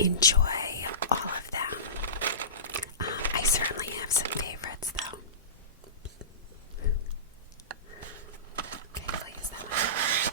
enjoy all of them. I certainly have some favorites though. Okay, I'll use that one.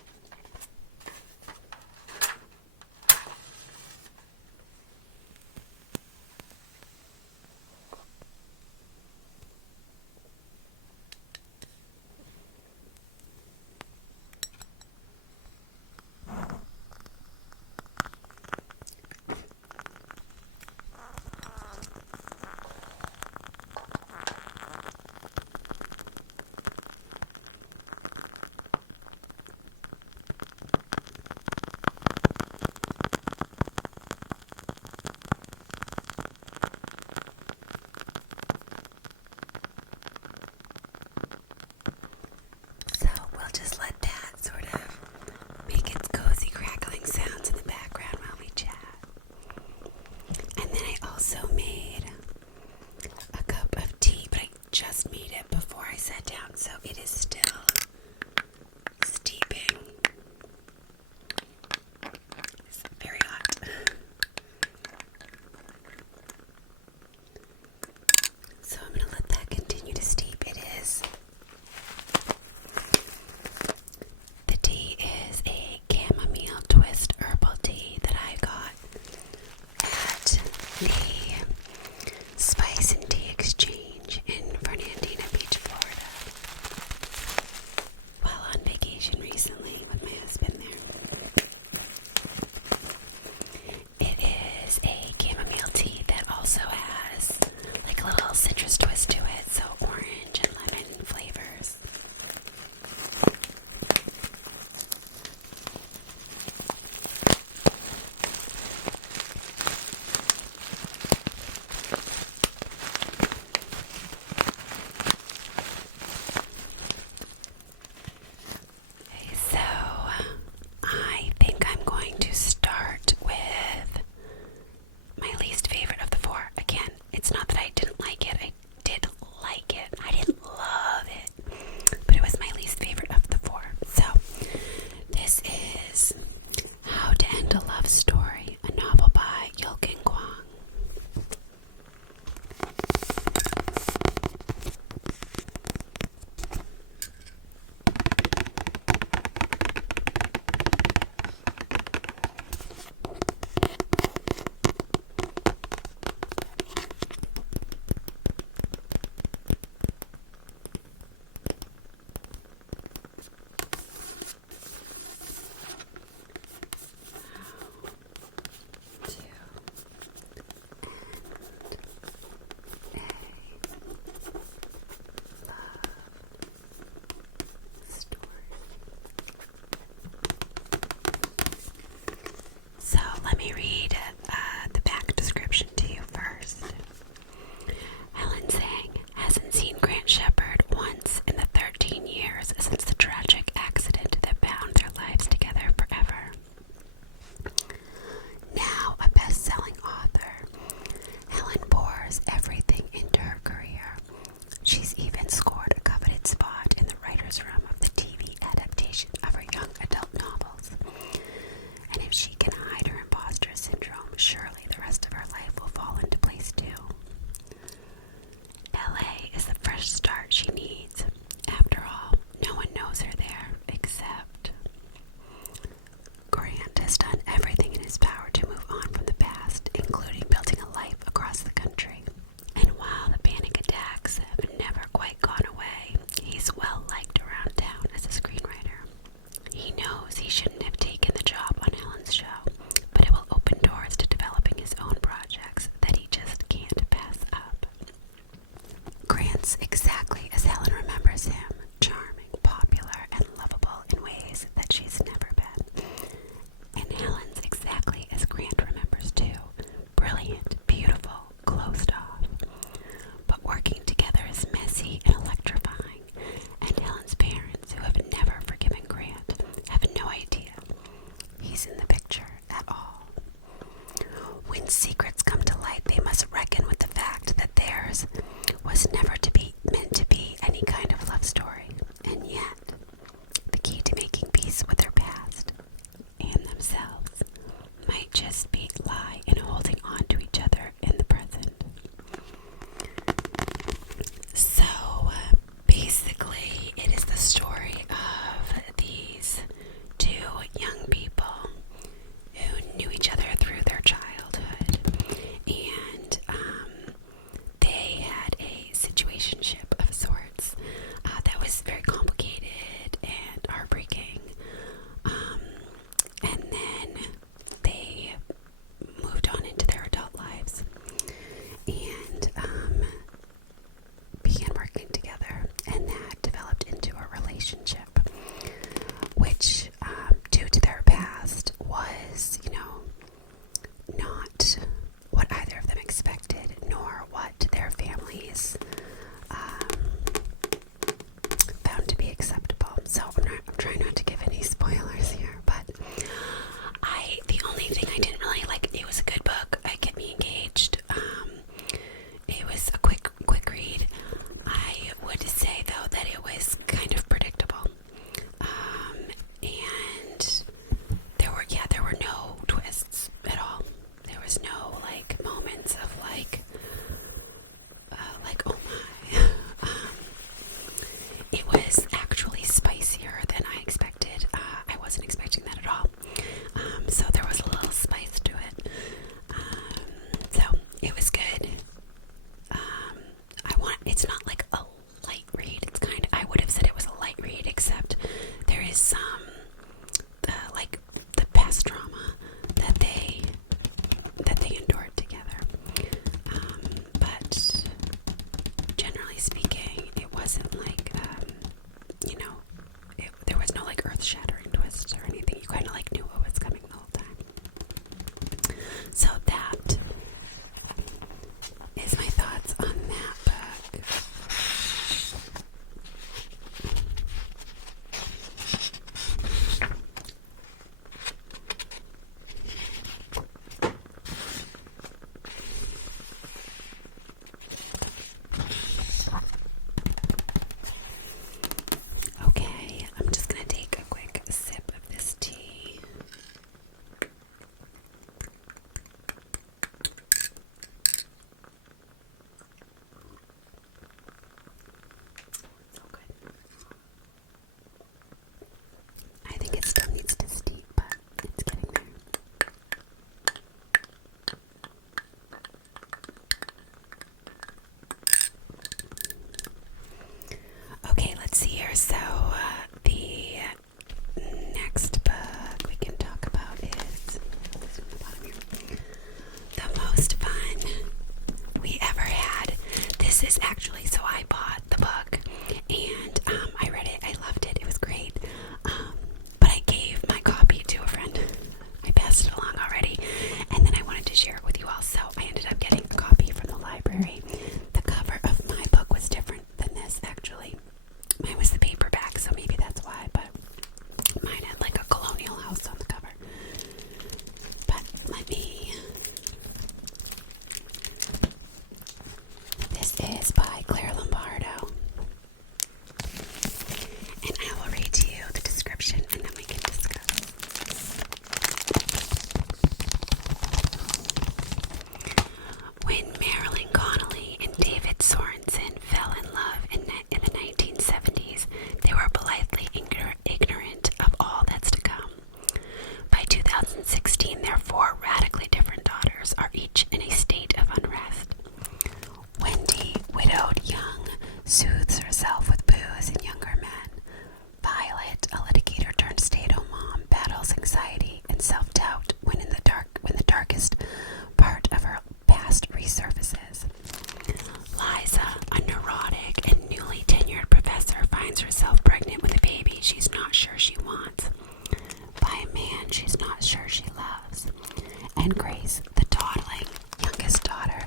It was actually spicier than I expected. I wasn't expecting that at all. So there was a little spice to it. So it was good. It's not like a light read. I would have said it was a light read, except there is some, like the past trauma that they endured together. But generally speaking, it wasn't like, there was no like earth-shattering twists or anything. You kind of like knew what was coming the whole time. So that is my thoughts on that book. Okay, I'm just gonna take a quick sip of this tea. So good. I think it still needs to steep, but it's getting there. Okay, let's see here. So, the next book we can talk about is this one at the bottom here. The most fun we ever had. This is actually, so I bought the book and I read it. I loved it. It was great. But I gave my copy to a friend. I passed it along already, and then I wanted to share it with you all, so I ended up getting a copy from the library. The cover of my book was different than this, actually. Mine was the paperback, so maybe that's why, but mine had like a colonial house on the cover. But this is by Claire Lombardo. And I will read to you the description and then we can discuss. When Marilyn Connolly and David Sorensen fell in love in the 1970s, they were politely ignorant of all that's to come. By 2016, their 4 radically different daughters are each in a state of unrest. Wendy, widowed young, soothes herself with booze and younger men. Violet, a litigator turned stay-at-home mom, battles anxiety and self-doubt when the darkest part of her past resurfaces. Liza, a neurotic and newly tenured professor, finds herself pregnant with a baby she's not sure she wants, by a man she's not sure she loves. And Grace, the dawdling youngest daughter,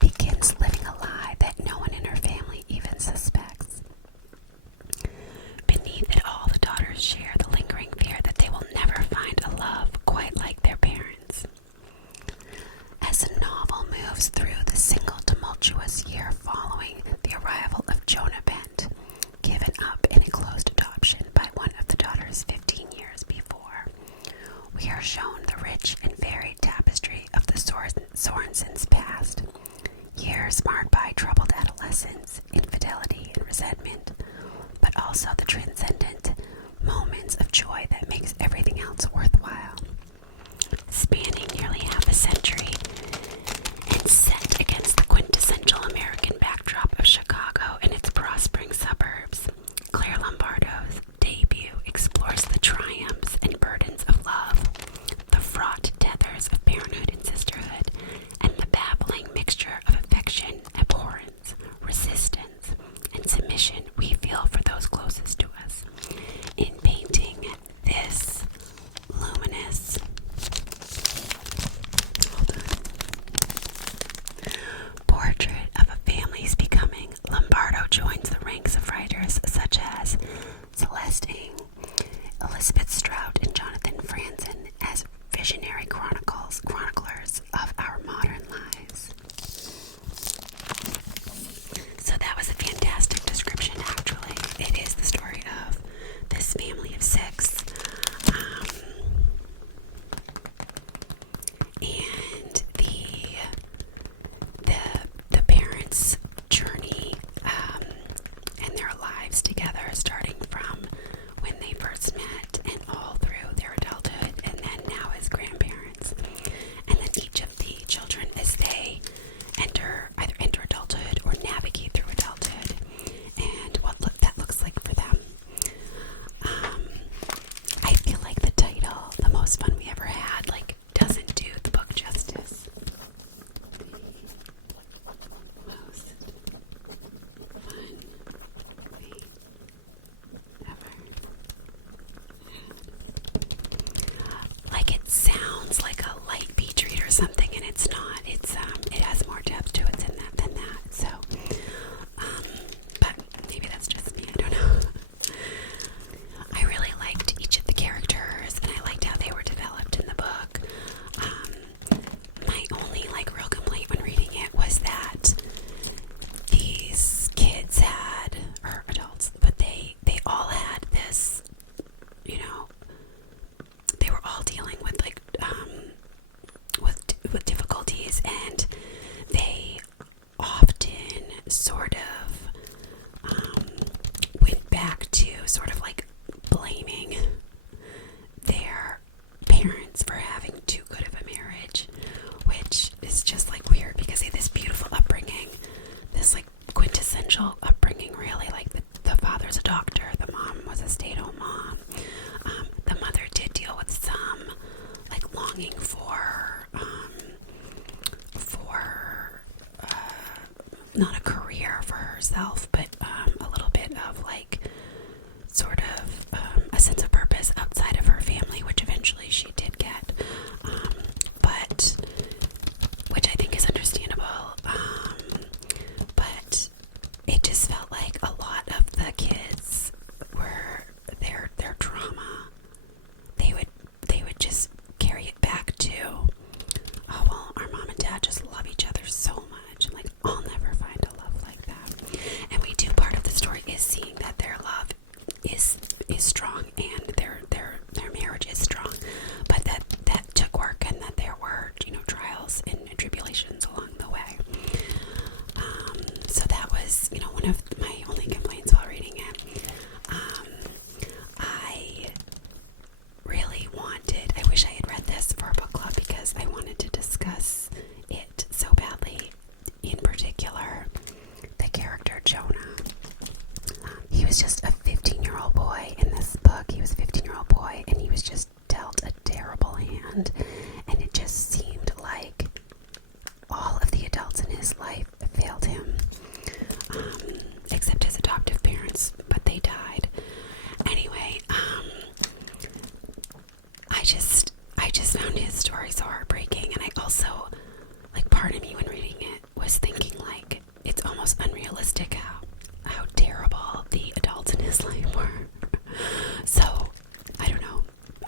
begins living a lie that no one in her family even suspects. Beneath it all, the daughters share the lingering fear that they will never find a love quite like their parents. As the novel moves through the single tumultuous year following the arrival of Jonah Bent, given up in a closed adoption by one of the daughters 15 years before, we are shown the rich and varied tapestry of the Sorensens' past. Years marred by troubled adolescence, infidelity, and resentment, but also the transcendent moments of joy that makes everything else worthwhile. Spanning nearly half a century and set against the quintessential American backdrop of Chicago and its prospering suburbs, Claire Lombardo's debut explores the triumphs and burdens of love, the fraught tethers of parenthood and sisterhood, and the baffling mixture of affection, abhorrence, resistance, and submission we feel for those closest to us. In painting this luminous portrait of a family's becoming, Lombardo joins the ranks of writers such as Celeste Ng, Elizabeth Strout, and Jonathan Franzen as visionary chroniclers of our modern lives. So that was a fantastic description, actually. It is the story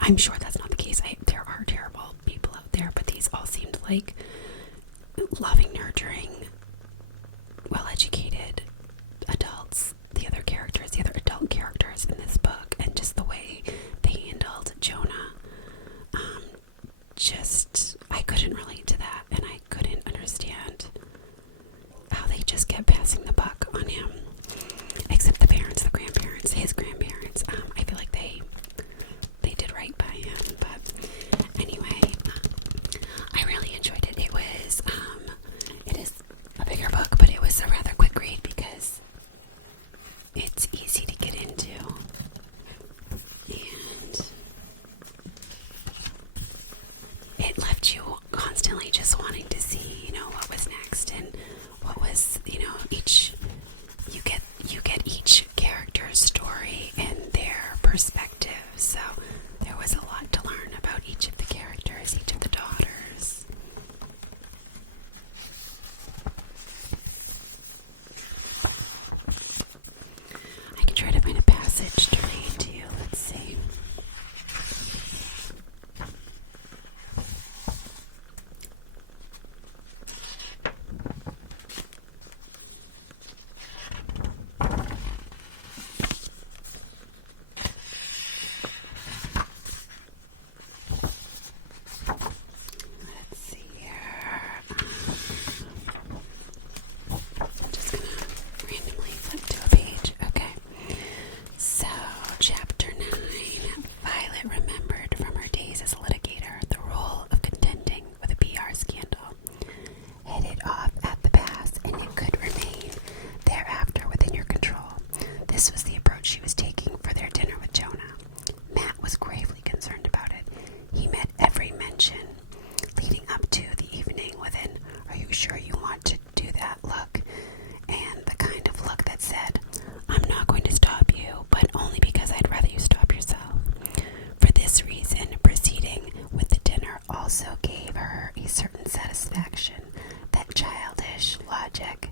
I'm sure that's not the case. There are terrible people out there, but these all seemed like loving, nurturing, well-educated adults. The other adult characters in this book, and just the way they handled Jonah, I couldn't relate to that, and I couldn't understand how they just kept passing the buck on him. Except the parents, the grandparents, his grandparents. I feel like they did right by him. But anyway, I really enjoyed it. It is a bigger book, but it was a rather quick read because it's easy to get into. And it left you constantly just wanting to see, what was next and what was, you get each character's story and their perspective. So there was a lot to learn about each of the characters, each of the daughters. I can try to find a passage to read to you. Let's see. Let's see here. I'm just gonna randomly flip to a page. Okay. So, chapter 9. Violet remembered from her days as a litigator the role of contending with a PR scandal. Headed off at the pass, and it could remain thereafter within your control. This was the approach she was taking for their dinner with Jonah. Matt was gravely concerned about it. He met every mention leading up to the evening with an "Are you sure you want to do that?" look, and the kind of look that said, "I'm not going to stop you, but only because I'd rather you stop yourself." For this reason, proceeding with the dinner also gave her a certain satisfaction, that childish logic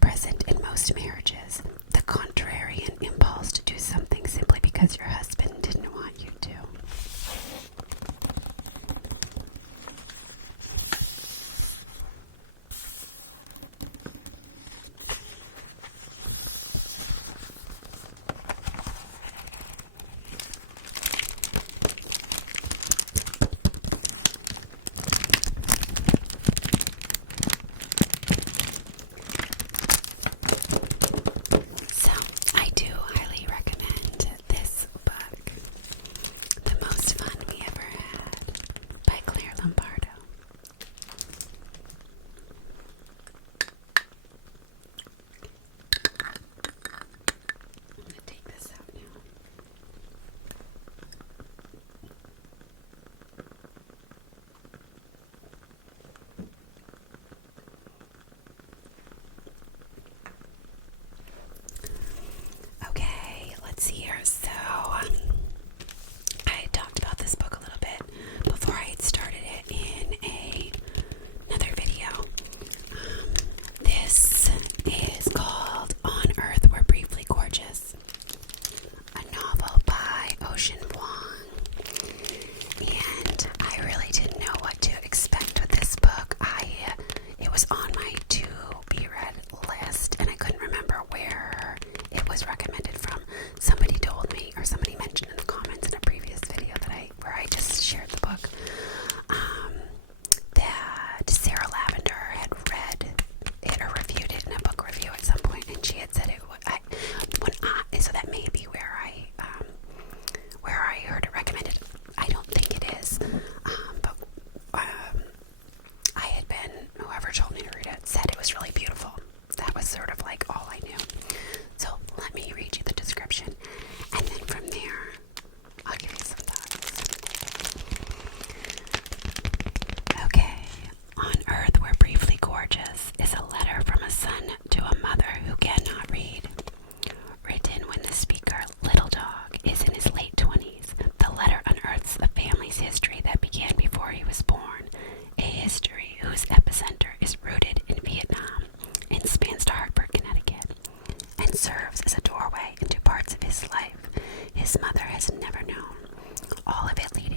present in most marriages, the contrarian impulse to do something simply because your husband didn't want you to. So, I do highly recommend this book, The Most Fun We Ever Had, by Claire Lombardo. I'm going to take this out now. Okay, let's see here. So, I had talked about this book a little bit before I had started it in another video. This is called On Earth We're Briefly Gorgeous, a novel by Ocean Vuong. And I really didn't know what to expect with this book. It was on my to-be-read list, and I couldn't remember where it was recommended from. Somebody told me, or somebody mentioned in the comments in a previous video where I just shared the book, that Sarah Lavender had read it or reviewed it in a book review at some point, and she had said it. So that may be where I heard it recommended. I don't think it is, but whoever told me to read it said it was really beautiful. That was sort of like all I knew. So let me read you the description, and then from there, I'll give you some thoughts. Okay. On Earth We're Briefly Gorgeous is a letter from a son to a mother who cannot read. Written when the speaker, Little Dog, is in his late 20s, the letter unearths a family's history that began before he was born, a history whose epicenter is rooted in Vietnam and spans to Hartford, Connecticut, and serves as a doorway into parts of his life his mother has never known, all of it leading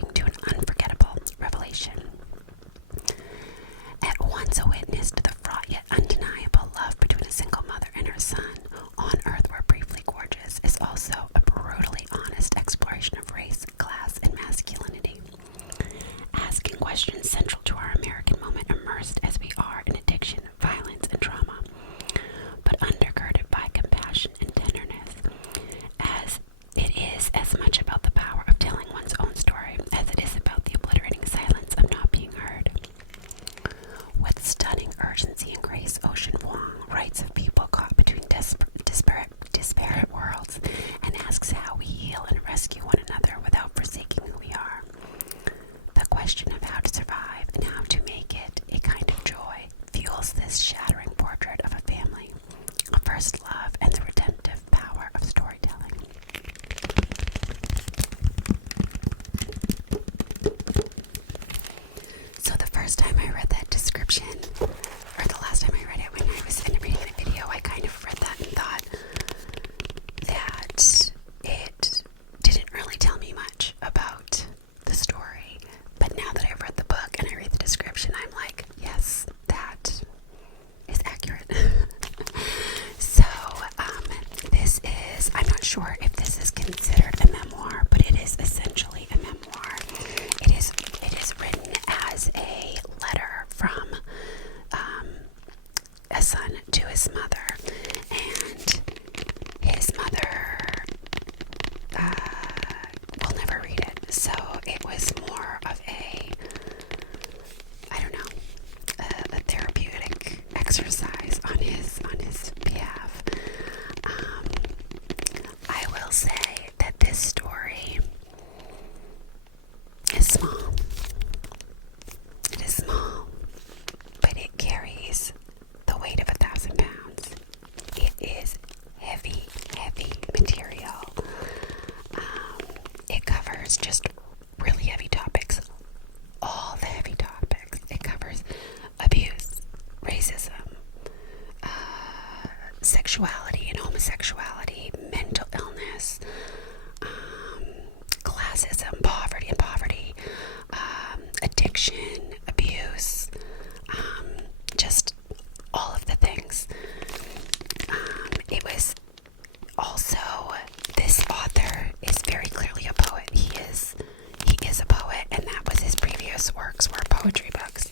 poetry books.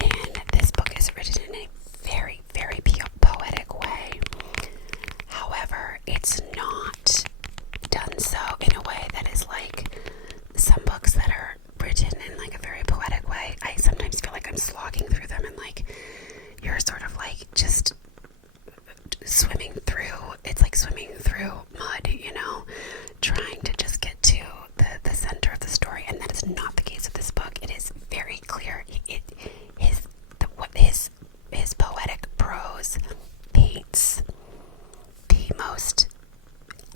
And this book is written in a very, very poetic way. However, it's not done so in a way that is like some books that are written in like a very poetic way. I sometimes feel like I'm slogging through them and like you're sort of like just swimming through, it's like swimming through mud, you know, trying to just get to the center of the story, and that is not the case with this book. It is very clear. His poetic prose paints the most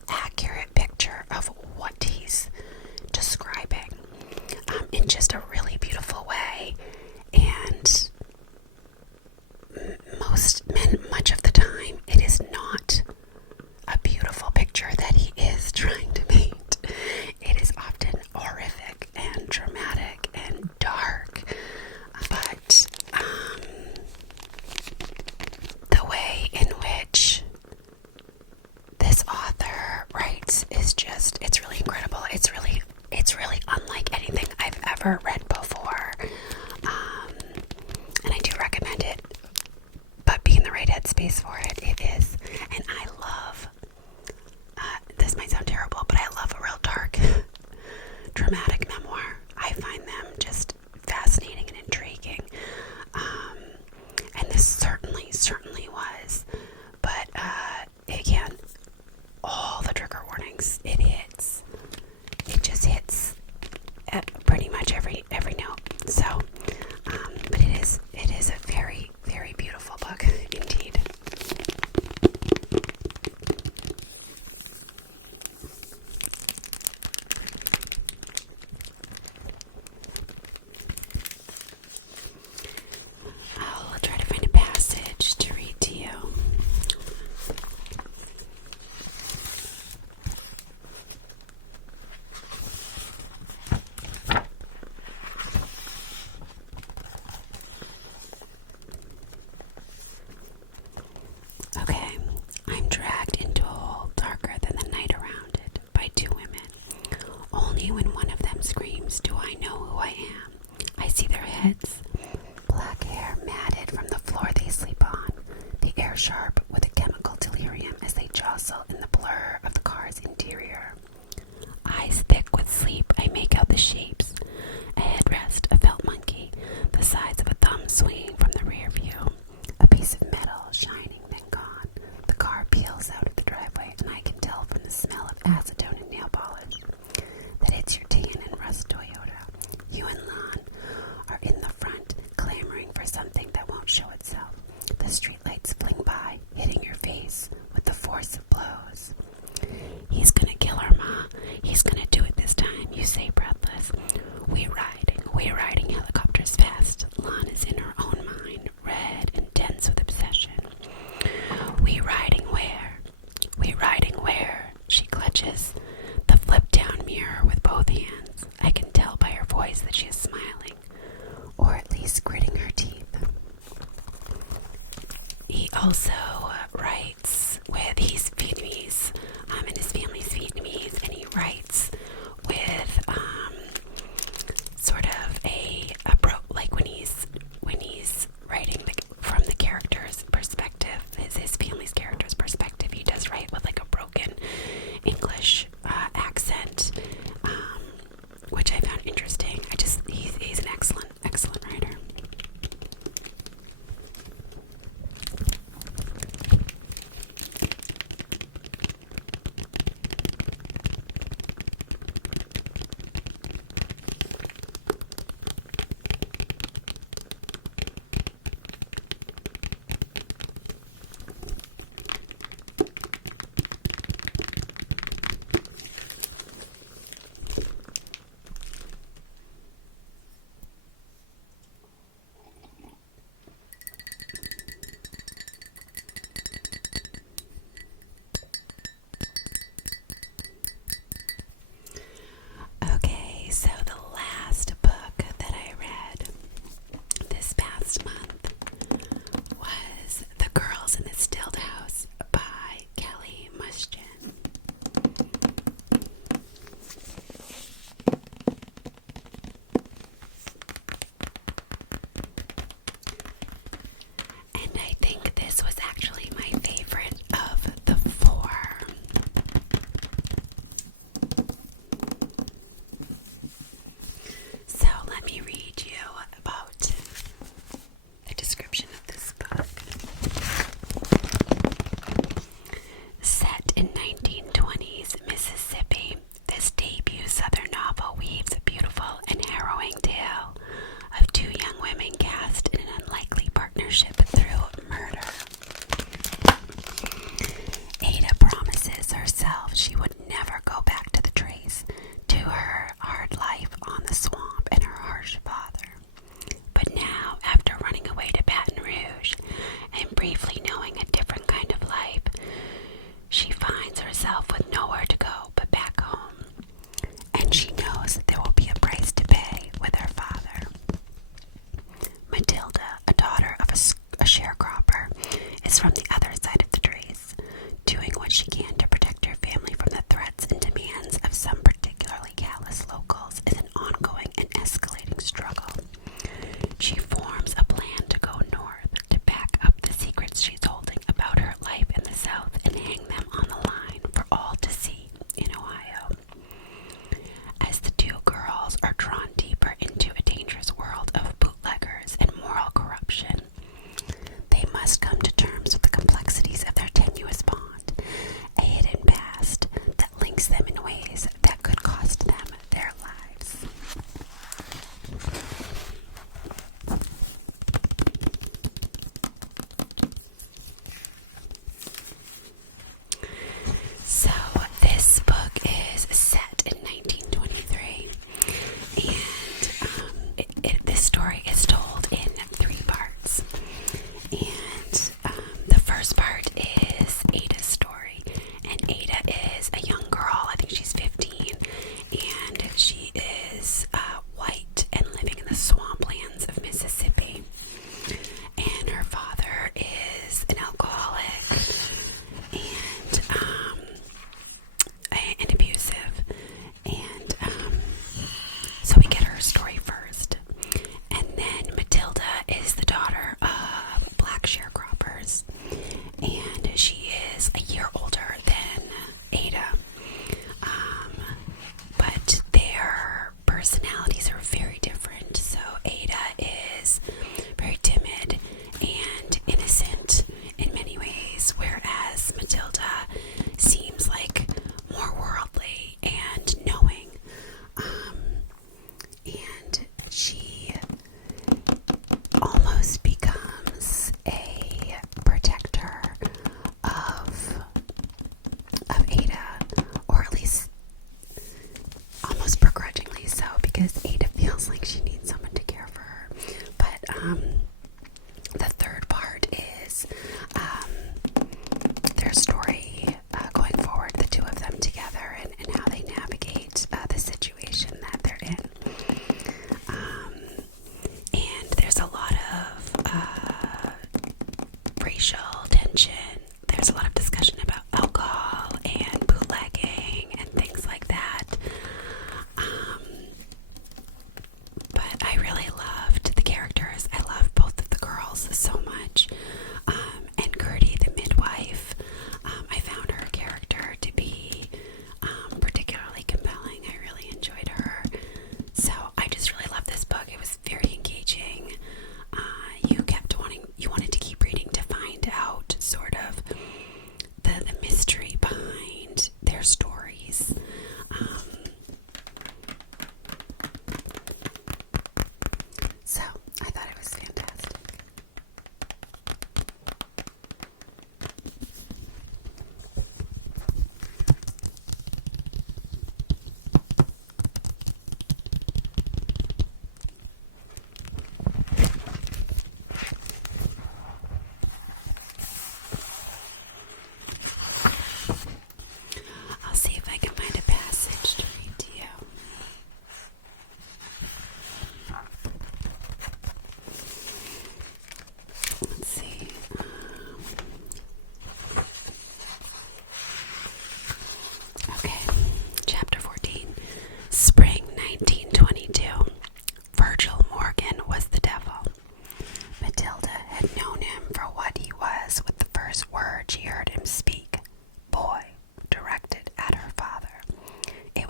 accurate picture of what he's describing in just a really beautiful way, and much of the time it is not a beautiful picture that he is trying to paint. It is often horrific and dramatic and dark, but the way in which this author writes is just, it's really incredible. It's really unlike anything I've ever read before, and I do recommend it, but be in the right headspace for it. It is, and I love, this might sound terrible, but I love a real dark, dramatic memoir. I find them just fascinating and intriguing, and this certainly was, but again, all the trigger warnings, it just hits at pretty much every note. So, but it is a very, very beautiful book indeed. I'll try to find a passage to read to you. Okay, I'm dragged into a hole darker than the night around it by two women. Only when one of them screams do I know who I am. I see their heads, black hair matted from the floor they sleep on, the air sharp with a chemical delirium as they jostle in the blur of the car's interior. Eyes thick with sleep, I make out the shapes. A headrest, a felt monkey, the size of a thumb swinging from the rear view. A piece of metal, shining, then gone. The car peels out of the driveway, and I can tell from the smell of acetone and nail polish that it's your tan and rust Toyota. You and Lon are in the front, clamoring for something that won't show itself. The streetlights fling by, hitting your face with the force of blows. He's gonna kill her, Ma. He's gonna do it this time, you say, breathless. We're riding helicopters fast. Lon is in her own mind, red and dense with obsession. We riding where? She clutches the flip-down mirror with both hands. I can tell by her voice that she is smiling, or at least gritting her teeth. He also writes with, he's Vietnamese, and his family's Vietnamese, and he writes with sort of like when he's writing from the character's perspective, his family's character's perspective, he does write with like a broken English accent, which I found interesting. He's an excellent writer.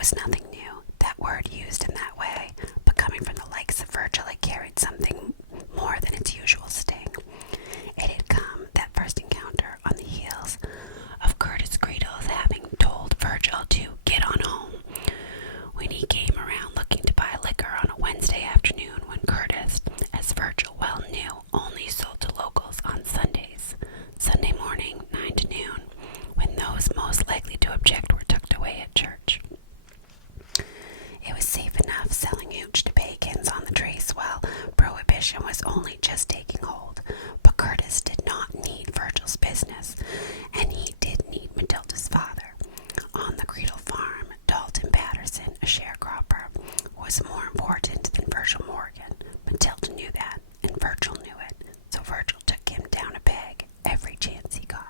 was nothing new, that word used in that way, but coming from the likes of Virgil, it carried something more than its usual sting. It had come, that first encounter, on the heels of Curtis Creedle's having told Virgil to get on home when he came around looking to buy liquor on a Wednesday afternoon when Curtis, as Virgil well knew, only sold to locals on Sundays. Sunday morning, 9 to noon, when those most likely to object were tucked away at church. It was safe enough selling hooch to pagans on the trace while prohibition was only just taking hold, but Curtis did not need Virgil's business, and he did need Matilda's father. On the Creedle farm, Dalton Patterson, a sharecropper, was more important than Virgil Morgan. Matilda knew that, and Virgil knew it, so Virgil took him down a peg every chance he got.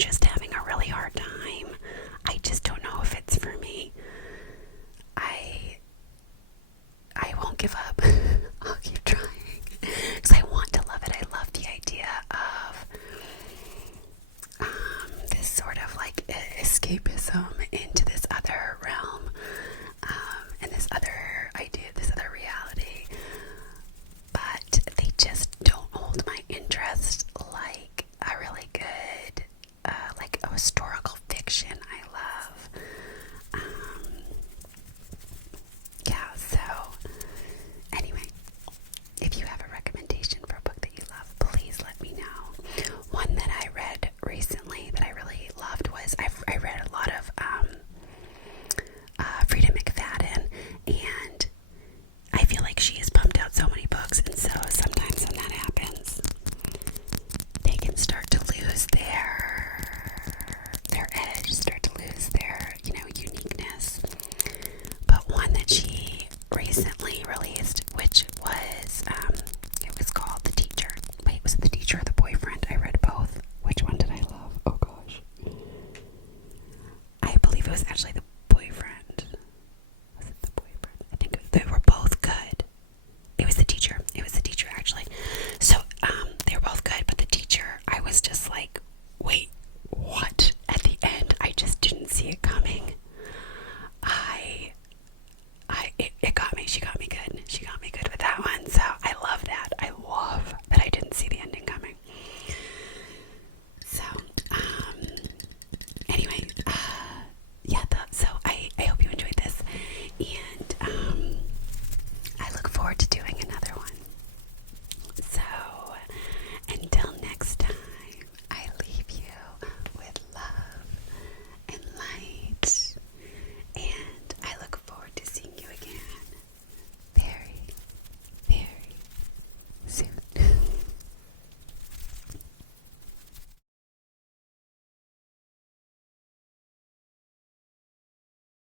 just having a really hard time. I just don't know if it's for me. I won't give up. I'll keep trying because I want to love it. I love the idea of this sort of like escapism